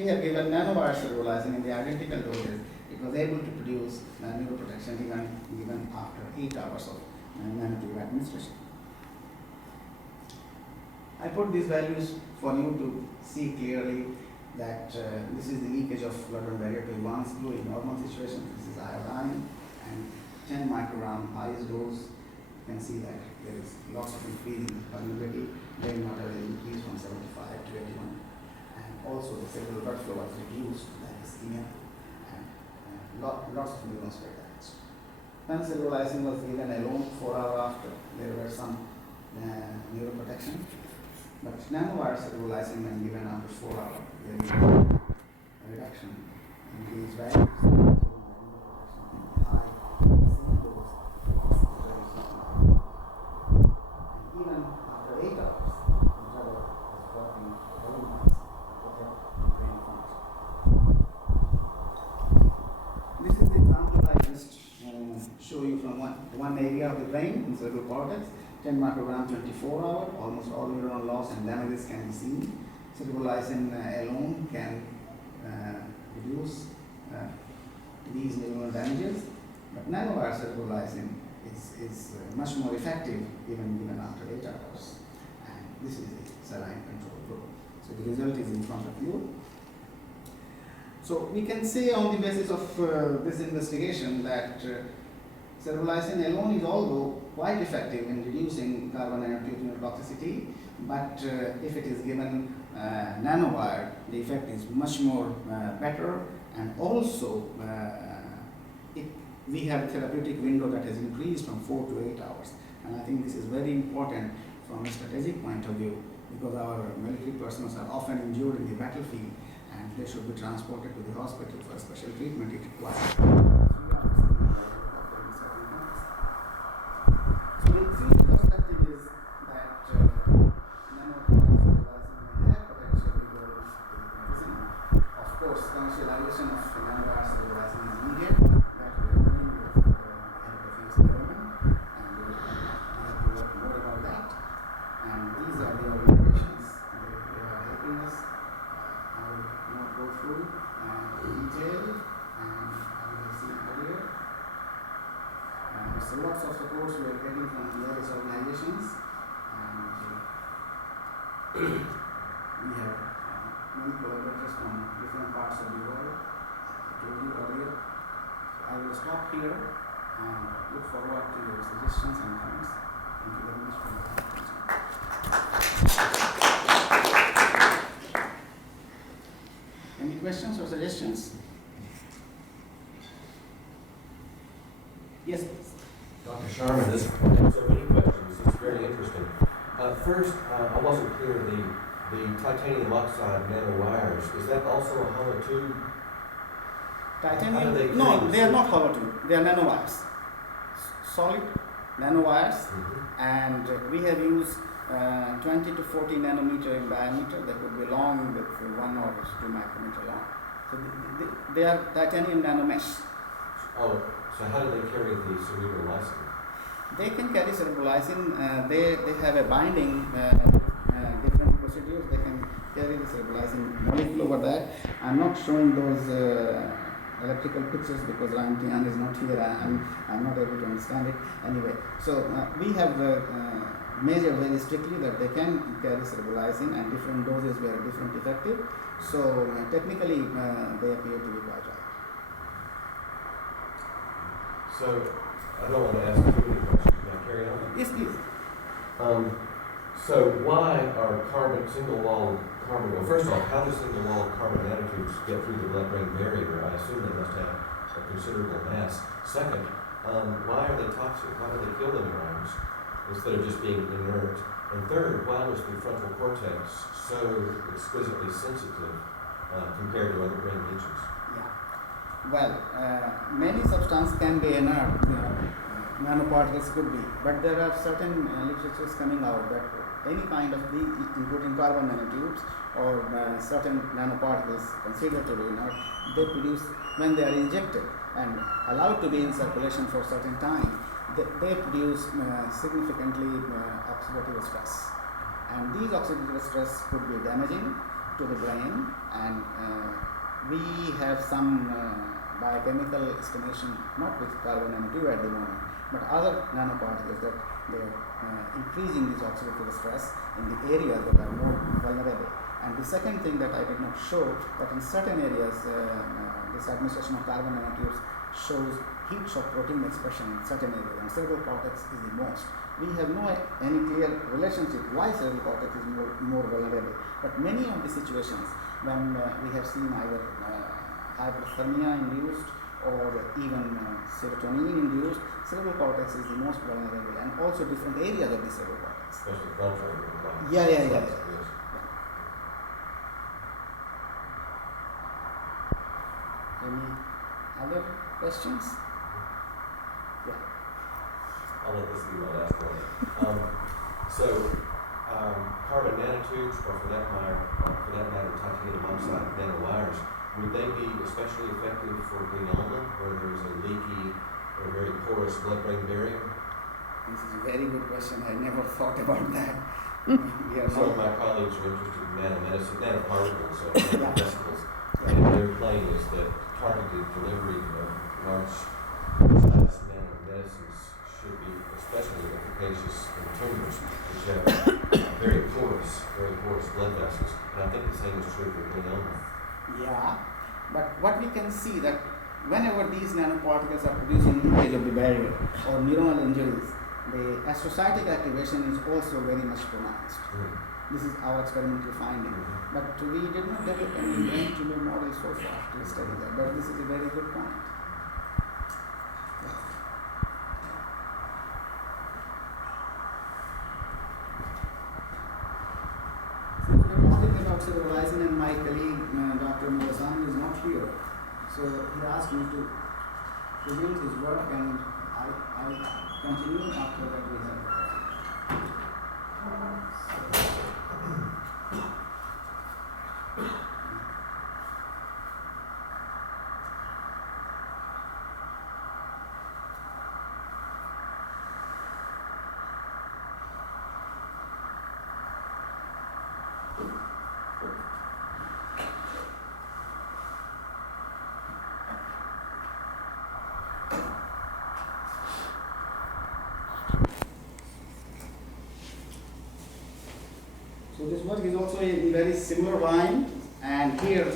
we have given nanowire cerebrolysin in the identical doses. It was able to produce neuroprotection even after 8 hours of nanotube administration. I put these values for you to see clearly that this is the leakage of blood-brain barrier to advanced blue in normal situations. This is iodine, and 10 microgram highest dose. You can see that there is lots of increasing permeability. Brain water is increased from 75 to 81, and also the cerebral blood flow was reduced, that is ischemia, and lots of neurons were damaged. When cerebrolysin was given alone 4 hours after, there were some neuroprotection. But nanowire cerebrolysin when given after 4 hours, there is a reduction in these values. High, same dose, very significant. And even after 8 hours, the drug is working very nice to protect brain function. This is the example I just show you from one area of the brain in cerebral cortex. 10 microgram 24 hours, almost all neuron loss and damages can be seen. Cerebrolysin alone can reduce these neuronal damages, but nanowire cerebrolysin is much more effective even given after 8 hours. And this is the saline control group. So the result is in front of you. So we can say on the basis of this investigation that cerebrolysin alone is although quite effective in reducing carbon nanotube neurotoxicity, but if it is given nanowire, the effect is much more better, and also we have a therapeutic window that has increased from 4 to 8 hours. And I think this is very important from a strategic point of view, because our military personnel are often injured in the battlefield and they should be transported to the hospital for special treatment if required. So the future perspective is that nanowire cerebrolysin may have potentially role in medicine. Of course, commercialization of nanowire cerebrolysin is needed. That we are working with the Philippines government, and we have to work more about that. And these are the organizations that are helping us. I will not go through in detail, and I will see earlier. So lots of supports we are getting from various organizations, and we have many collaborators from different parts of the world. I told you earlier. I will stop here and look forward to your suggestions and comments. Thank you very much for your attention. Any questions or suggestions? Yes, please. Dr. Sharma, this has so many questions. It's very interesting. First, I wasn't clear, the titanium oxide nanowires, is that also a hollow tube? Titanium? No, they are not hollow tube. They are nanowires. Solid nanowires, and we have used 20 to 40 nanometer in diameter. That would be long with 1 or 2 micrometer long. So they are titanium nanomesh. Oh, so how do they carry the cerebrolysin? They can carry cerebrolysin. They have a binding, different procedures. They can carry the cerebrolysin molecule over that. I'm not showing those electrical pictures because Ramtian is not here. I'm not able to understand it. Anyway, so we have measured very strictly that they can carry cerebrolysin, and different doses were different effective. So technically, they appear to be quite right. So, I don't want to ask too many questions. Can I carry on? Yes, please. So, why are single-walled carbon, well, first of all, how do single-walled carbon nanotubes get through the blood-brain barrier? I assume they must have a considerable mass. Second, why are they toxic? Why do they kill the neurons instead of just being inert? And third, why was the frontal cortex so exquisitely sensitive compared to other brain regions? Well, many substances can be inert, nanoparticles could be, but there are certain literatures coming out that any kind of these, including carbon nanotubes or certain nanoparticles considered to be inert, they produce, when they are injected and allowed to be in circulation for a certain time, they produce significantly oxidative stress. And these oxidative stress could be damaging to the brain and we have some biochemical estimation, not with carbon nanotube at the moment, but other nanoparticles that they are increasing this oxidative stress in the areas that are more vulnerable. And the second thing that I did not show, that in certain areas, this administration of carbon nanotubes shows heat shock protein expression in certain areas, and cerebral cortex is the most. We have no any clear relationship why cerebral cortex is more vulnerable. But many of the situations when we have seen either hyperthermia induced or even serotonin induced, cerebral cortex is the most vulnerable, and also different areas of the cerebral cortex. Especially cultural. Yeah. Yes. Any other questions? Yeah. I'll let this be my last one. Carbon nanotubes, or for that matter, titanium oxide nanowires, would they be especially effective for glioma, where there's a leaky or very porous blood-brain barrier? This is a very good question. I never thought about that. Some of my colleagues are interested in nanomedicine, nanoparticles, or nanoparticles, and their claim is that targeted delivery of large-size nanomedicines should be especially efficacious in tumors, which have very porous blood vessels. And I think the same is true for glioma. Yeah, but what we can see that whenever these nanoparticles are producing leakage of the barrier or neuronal injuries, the astrocytic activation is also very much pronounced. This is our experimental finding. But we did not develop any brain tumor model so far to study that, but this is a very good point. Since we are talking about cerebrolysin, and my colleague Dr. Murasamy is not here, so he asked me to present his work, and I continue after that we have. So this work is also in very similar line, and here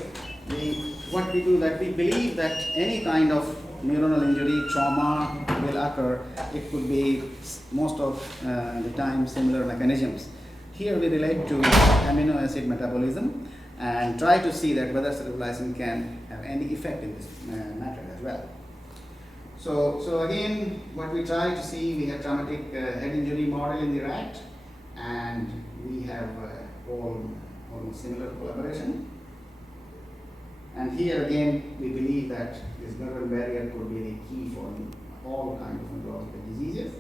what we do that we believe that any kind of neuronal injury, trauma will occur. It could be most of the time similar mechanisms. Here we relate to amino acid metabolism and try to see that whether cerebrolysin can have any effect in this matter as well. So again, what we try to see, we have traumatic head injury model in the rat, and we have almost similar collaboration. And here again, we believe that this blood-brain barrier could be the key for all kinds of neurological diseases.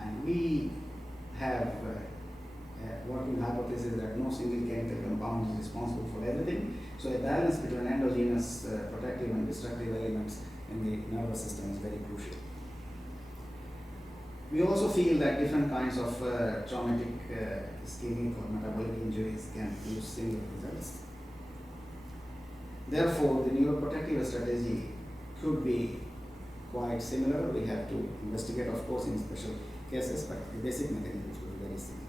And we have a working hypothesis that no single chemical compound is responsible for everything. So a balance between endogenous protective and destructive elements in the nervous system is very crucial. We also feel that different kinds of traumatic ischemic or metabolic injuries can produce similar results. Therefore, the neuroprotective strategy could be quite similar. We have to investigate, of course, in special cases, but the basic mechanisms will be very similar.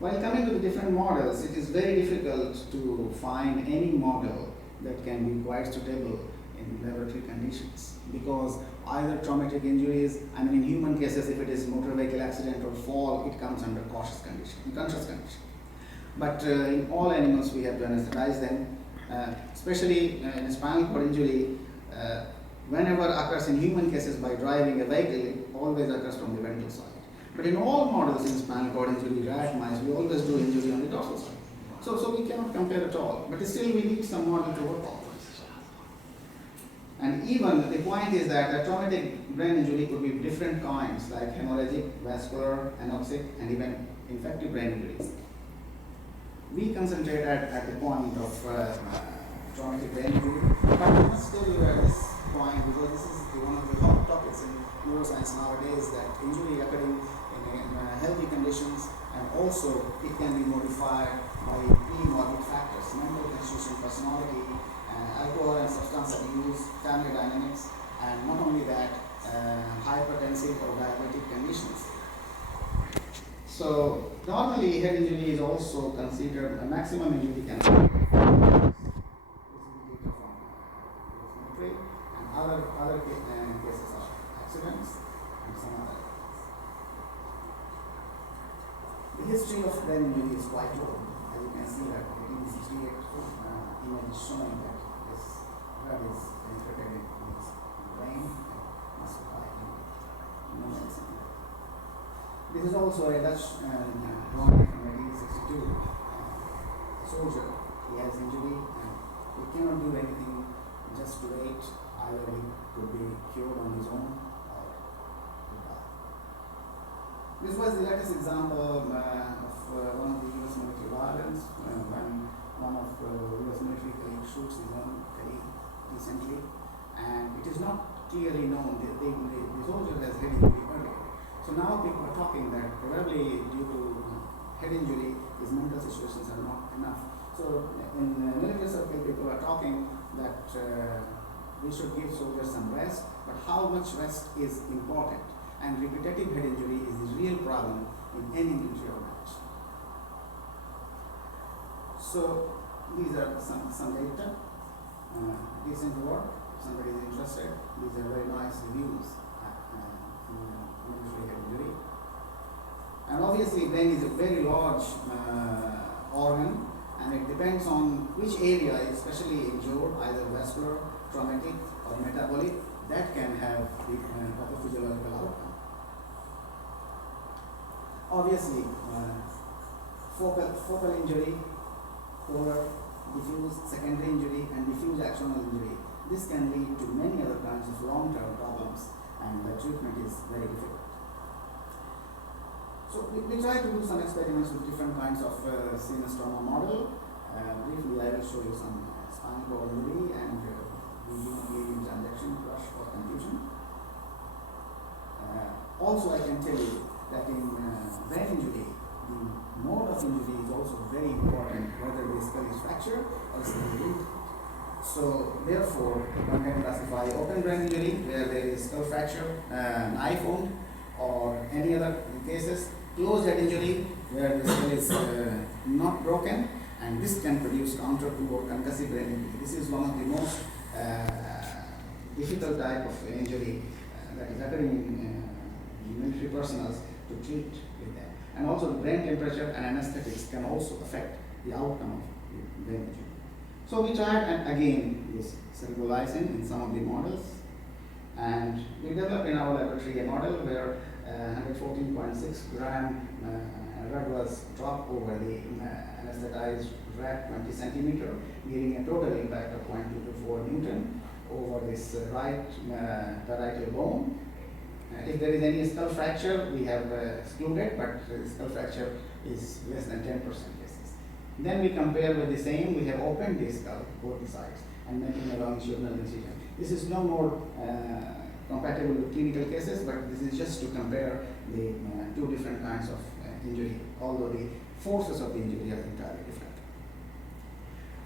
While coming to the different models, it is very difficult to find any model that can be quite suitable in laboratory conditions, because either traumatic injuries, in human cases, if it is motor vehicle accident or fall, it comes under conscious condition. But in all animals, we have to anesthetize them, especially in spinal cord injury. Whenever occurs in human cases by driving a vehicle, it always occurs from the ventral side. But in all models in spinal cord injury, rat, mice, we always do injury on the dorsal side. So we cannot compare at all. But still, we need some model to work on. And even the point is that a traumatic brain injury could be different kinds, like hemorrhagic, vascular, anoxic, and even infective brain injuries. We concentrate at the point of traumatic brain injury, but I must tell you at this point, because this is one of the hot topics in neuroscience nowadays, that injury occurring in healthy conditions, and also it can be modified by pre-morbid personality, alcohol and substance abuse, family dynamics, and not only that, hypertensive or diabetic conditions. So normally head injury is also considered a maximum injury can this is the data from military and other cases of accidents and some other. The history of brain injury is quite old. As you can see that 1868 image showing that this drug is penetrated in his brain and must apply in medicine. This is also a Dutch drawing from 1862. A soldier, he has injury and he cannot do anything, just to wait. Either he could be cured on his own or could die. This was the latest example of one of the US military violence when one of US military colleagues shoots his own colleague recently, and it is not clearly known that the soldier has head injury earlier. So now people are talking that probably due to head injury, his mental situations are not enough. So in military circle, people are talking that we should give soldiers some rest, but how much rest is important? And repetitive head injury is the real problem in any military organization. So these are some data, recent work. If somebody is interested, these are very nice reviews in military head injury. And obviously, brain is a very large organ, and it depends on which area is especially injured, either vascular, traumatic, or metabolic. That can have the pathophysiological outcome. Obviously, focal injury, polar, diffuse secondary injury, and diffuse axonal injury. This can lead to many other kinds of long-term problems, and the treatment is very difficult. So we try to do some experiments with different kinds of CNS trauma model. Briefly, I will show you some spinal cord injury and lead injection, crush, or confusion. Also, I can tell you that in brain injury, the mode of injury is also very important, whether the skull is fractured or skull is. So, therefore, one can classify open brain injury where there is skull fracture, knife wound, or any other cases. Closed head injury where the skull is not broken, and this can produce counter to or concussive brain injury. This is one of the most difficult type of injury that is occurring in military personnel to treat with them. And also the brain temperature and anesthetics can also affect the outcome of the brain injury. So we tried again this Cerebrolysin in some of the models, and we developed in our laboratory a model where 114.6 gram drug was dropped over the anesthetized rat 20 centimeter, giving a total impact of 0.224 Newton over this right parietal bone. If there is any skull fracture, we have excluded, but skull fracture is less than 10% cases. Then we compare with the same, we have opened the skull, both sides, and making a longitudinal incision. This is no more compatible with clinical cases, but this is just to compare the two different kinds of injury, although the forces of the injury are entirely different.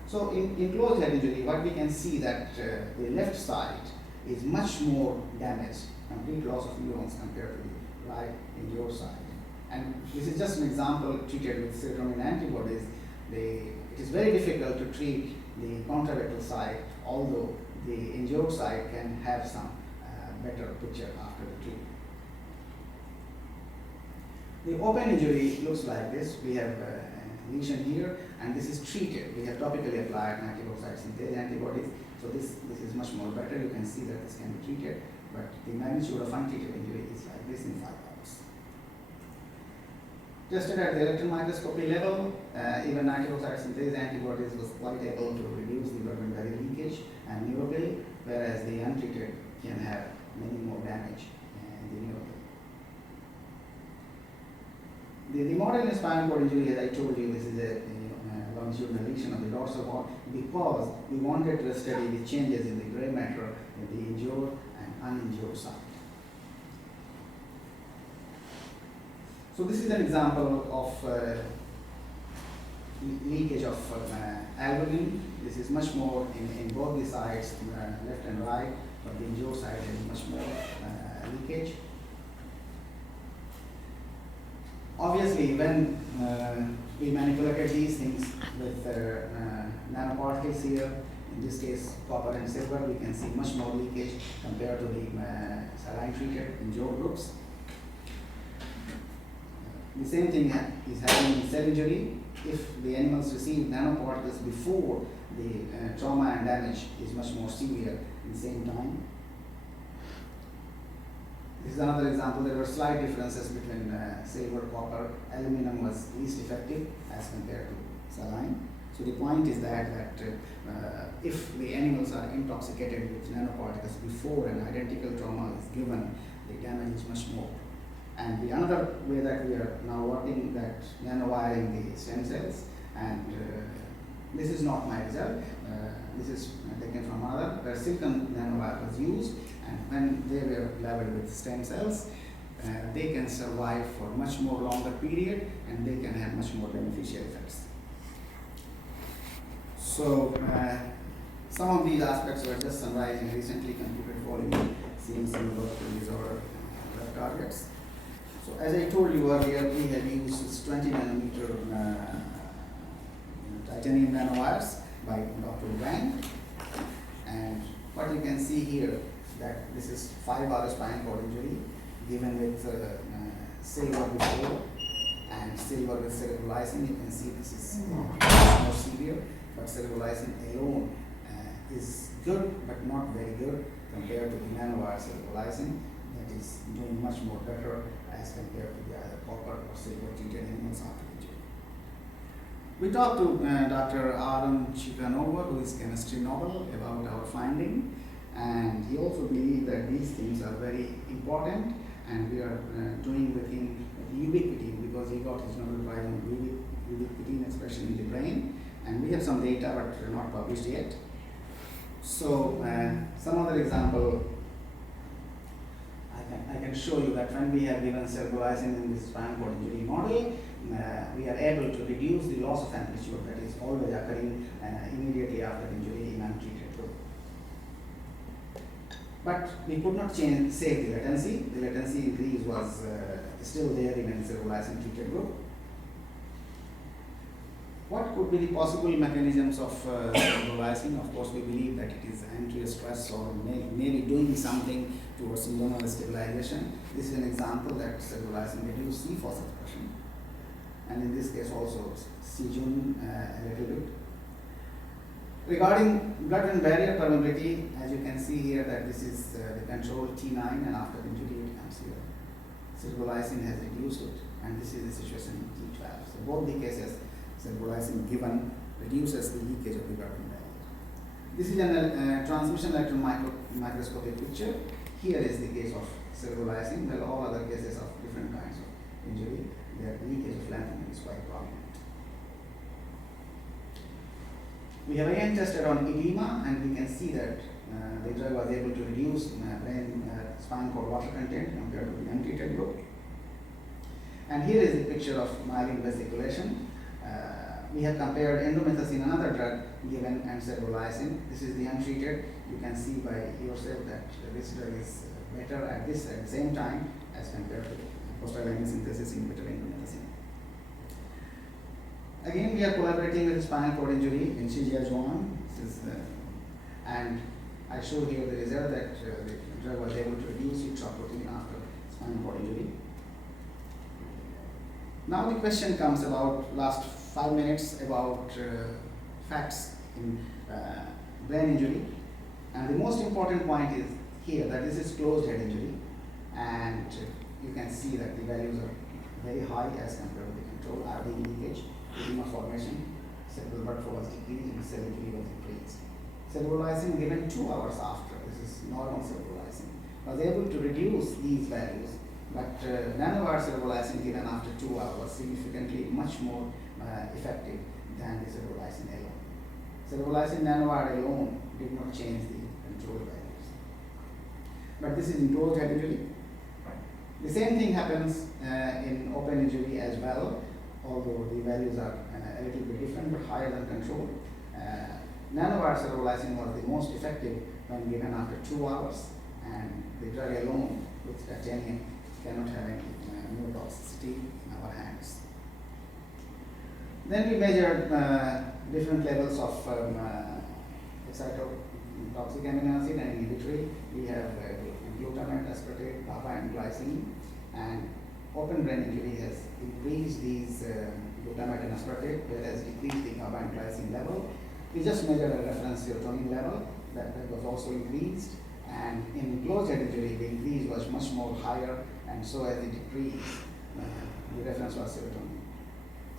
So in closed head injury, what we can see that the left side is much more damaged, complete loss of neurons compared to the right injured side. And this is just an example treated with serotonin antibodies. It is very difficult to treat the contralateral side, although the injured side can have some better picture after the treatment. The open injury looks like this. We have a lesion here, and this is treated. We have topically applied antibiotic synthase antibodies. So this is much more better. You can see that this can be treated, but the magnitude of untreated injury is like this in 5 hours. Tested at the electron microscopy level, even nitric synthase antibodies was quite able to reduce the blood-brain barrier leakage and neurobiology, whereas the untreated can have many more damage in the neurobiology. The model in spinal cord injury, as I told you, this is a longitudinal lesion of the dorsal wall, because we wanted to study the changes in the gray matter in the injured and uninjured side. So this is an example of leakage of albumin. This is much more in both the sides, left and right, but the injured side is much more leakage. Obviously, when we manipulated these things with nanoparticles here, in this case copper and silver, we can see much more leakage compared to the saline treated injured groups. The same thing is happening in cell injury. If the animals receive nanoparticles before the trauma and damage is much more severe at the same time. This is another example. There were slight differences between silver, copper. Aluminum was least effective as compared to saline. So the point is that if the animals are intoxicated with nanoparticles before an identical trauma is given, the damage is much more. And the another way that we are now working that nanowiring the stem cells, and this is not my result. This is taken from another where silicon nanowire was used, and when they were leveled with stem cells, they can survive for much more longer period, and they can have much more beneficial effects. So some of these aspects were just summarized in recently completed volume, CMC work to disorder web targets. So as I told you earlier, we have used this 20 nanometer titanium nanowires by Dr. Wang. And what you can see here, that this is 5-hour spinal cord injury given with silver before and silver with cerebrolysin. You can see this is more severe, but cerebrolysin alone is good but not very good compared to the nanowire cerebrolysin that is doing much more better as compared to the either copper or silver treated animals after injury. We talked to Dr. Aaron Chikanova, who is chemistry Nobel, about our finding, and he also believed that these things are very important, and we are doing with him ubiquity, because he got his Nobel Prize on ubiquitin expression in the brain, and we have some data but not published yet. So some other example, I can show you that when we have given cerebrolysin in this spinal cord injury model, we are able to reduce the loss of amplitude that is always occurring immediately after injury in untreated group. But we could not save the latency. The latency increase was still there even in cerebrolysin treated group. What could be the possible mechanisms of cerebrolysin? Of course, we believe that it is anti-stress or maybe doing something towards neuronal stabilization. This is an example that cerebrolysin reduces C-phos expression, and in this case also C-jun a little bit. Regarding blood-brain barrier permeability, as you can see here that this is the control T9, and after injury it comes here. Cerebrolysin has reduced it, and this is the situation in T12. So both the cases, cerebrolysin given reduces the leakage of the blood-brain barrier. This is a transmission electron microscopic picture. Here is the case of cerebrolysin, while all other cases of different kinds of injury, their leakage of lanthanum is quite prominent. We have again tested on edema, and we can see that the drug was able to reduce brain spinal cord water content compared to the untreated group. And here is the picture of myelin vesiculation. We have compared endomethacin, another drug given, and cerebrolysin. This is the untreated. You can see by yourself that this drug is better at the same time as compared to prostaglandin synthesis inhibitor endomethacin. Again, we are collaborating with spinal cord injury in Shijia Zhuang. And I show here the result that the drug was able to reduce its protein after spinal cord injury. Now the question comes about last 5 minutes about facts in brain injury. And the most important point is here that this is closed head injury, and you can see that the values are very high as compared to the control, RD leakage, edema formation, cerebral blood flow was decreased, and cell injury was increased. Cerebrolysin given 2 hours after, this is normal cerebrolysin, was able to reduce these values, but nanowire cerebrolysin given after 2 hours was significantly much more effective than the cerebrolysin alone. Cerebrolysin nanowire alone did not change the control values. But this is in closed head injury. The same thing happens in open injury as well, although the values are a little bit different but higher than control. Nanowire cerebrolysin was the most effective when given after 2 hours, and the drug alone with titanium cannot have any neurotoxicity in our hands. Then we measured different levels of excitotoxic amino acid and inhibitory. We have glutamate, aspartate, GABA, and glycine. And open brain injury has increased these glutamate and aspartate, whereas decreased the GABA and glycine level. We just measured a reference serotonin level that was also increased. And in closed head injury, the increase was much more higher, and so as the decrease, the reference was serotonin.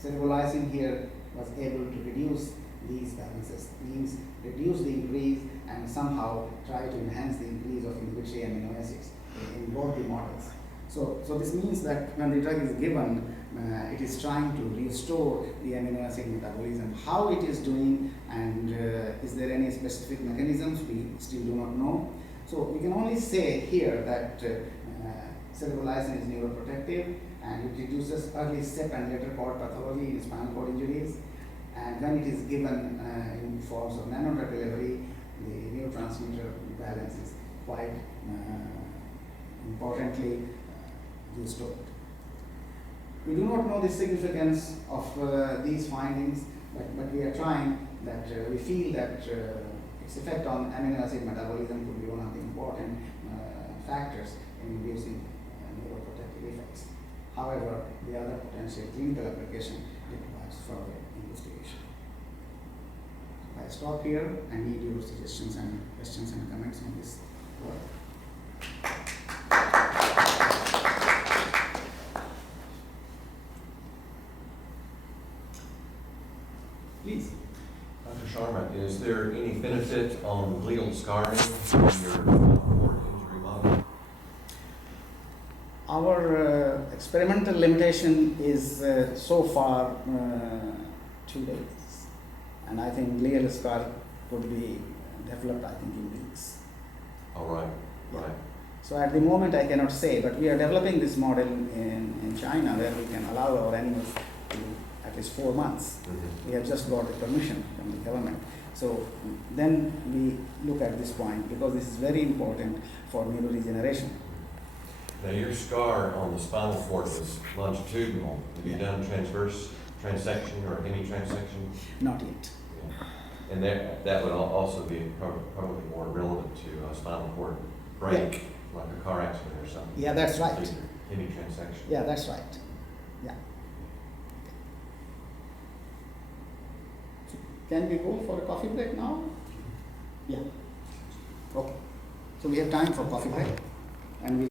Cerebrolysin here was able to reduce these balances, means reduce the increase and somehow try to enhance the increase of inhibitory amino acids in both the models. So this means that when the drug is given, it is trying to restore the amino acid metabolism. How it is doing, and is there any specific mechanisms, we still do not know. So we can only say here that cerebrolysin is neuroprotective, and it reduces early step and later cord pathology in spinal cord injuries. And when it is given in forms of nanodrug delivery, the neurotransmitter balance is quite importantly restored. We do not know the significance of these findings, but we are trying that we feel that its effect on amino acid metabolism could be one of the important factors in inducing neuroprotective effects. However, the other potential clinical application requires further investigation. I stop here and need your suggestions and questions and comments on this work. Please. Dr. Sharma, is there any benefit on glial scarring in your spinal cord injury model? Our experimental limitation is so far 2 days, and I think glial scar could be developed, I think, in weeks. All right, right. So at the moment I cannot say, but we are developing this model in China where we can allow our animals to at least 4 months. Mm-hmm. We have just got the permission from the government. So then we look at this point because this is very important for neuroregeneration. Now your scar on the spinal cord was longitudinal. Have you done transverse transection or hemitransection? Not yet. Yeah. And that would also be probably more relevant to a spinal cord break, like a car accident or something. Yeah, that's right. Hemitransection. Yeah, that's right. Yeah. Can we go for a coffee break now? Yeah. Okay. So we have time for coffee break, and we